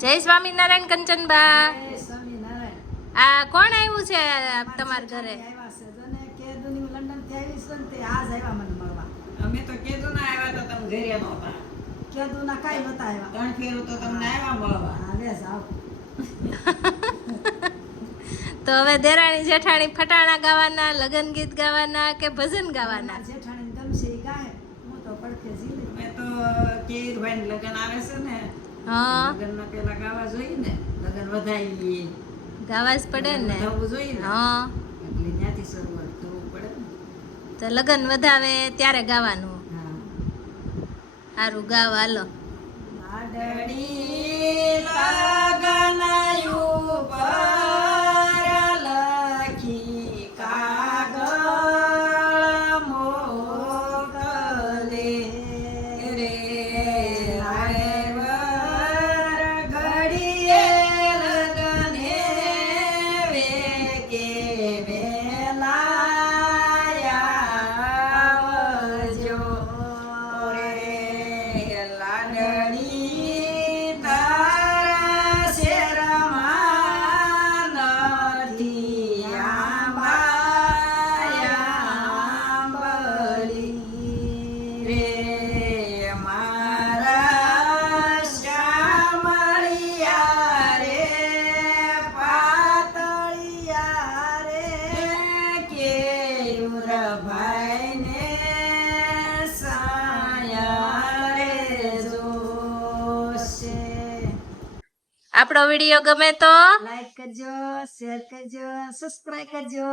જય સ્વામિનારાયણ કંચનબા. જય સ્વામિનારાયણ. આ કોણ આવ્યું છે તમારા ઘરે? આવ્યા છે જોને કેદુની લંડન થી આવી છે ને તે આજ આવ્યા મને મળવા. અમે તો કીધું ના આવ્યા તો તમે ઘરે નહોતા. કેદુના કાઈ નતા આવ્યા. 3 ફેરું તો તમને આવ્યા મળવા. હવે જાવ. તો હવે દેરાણી જેઠાણી ફટાણા ગાવાના, લગન ગીત ગાવાના કે ભજન ગાવાના? જેઠાણી ગમશે ઈ ગાય. હું તો પડખે ઝીલે. અમે તો કેદભાઈ ને લગ્ન આવે છે ને, હા, લગ્નમાં પેલા ગાવા જોઈએ ને, લગ્ન વધાઈ ગાવા જ પડે ને. ગાવું જોઈએ ને, હા, એટલે ત્યાંથી શરૂઆત કરવું પડે ને. તો લગન વધાવે ત્યારે ગાવાનું. હા. સારું, ગાવ હાલો. લાડણી લગન ઉપર લખી કાગળ મોકલે રે, લાડવર ઘડીએ લગને વેગે વેલાયા આવજો રે, લાડણી તારા શેરમાં નથી આંબાયાંબલી રે, મારા શ્યામળિયા રે, પાતળિયા રે, કેયુરભાઈને સાયા રે જોશે. આપણો વિડીયો ગમે તો લાઈક કરજો, શેર કરજો, સબસ્ક્રાઇબ કરજો.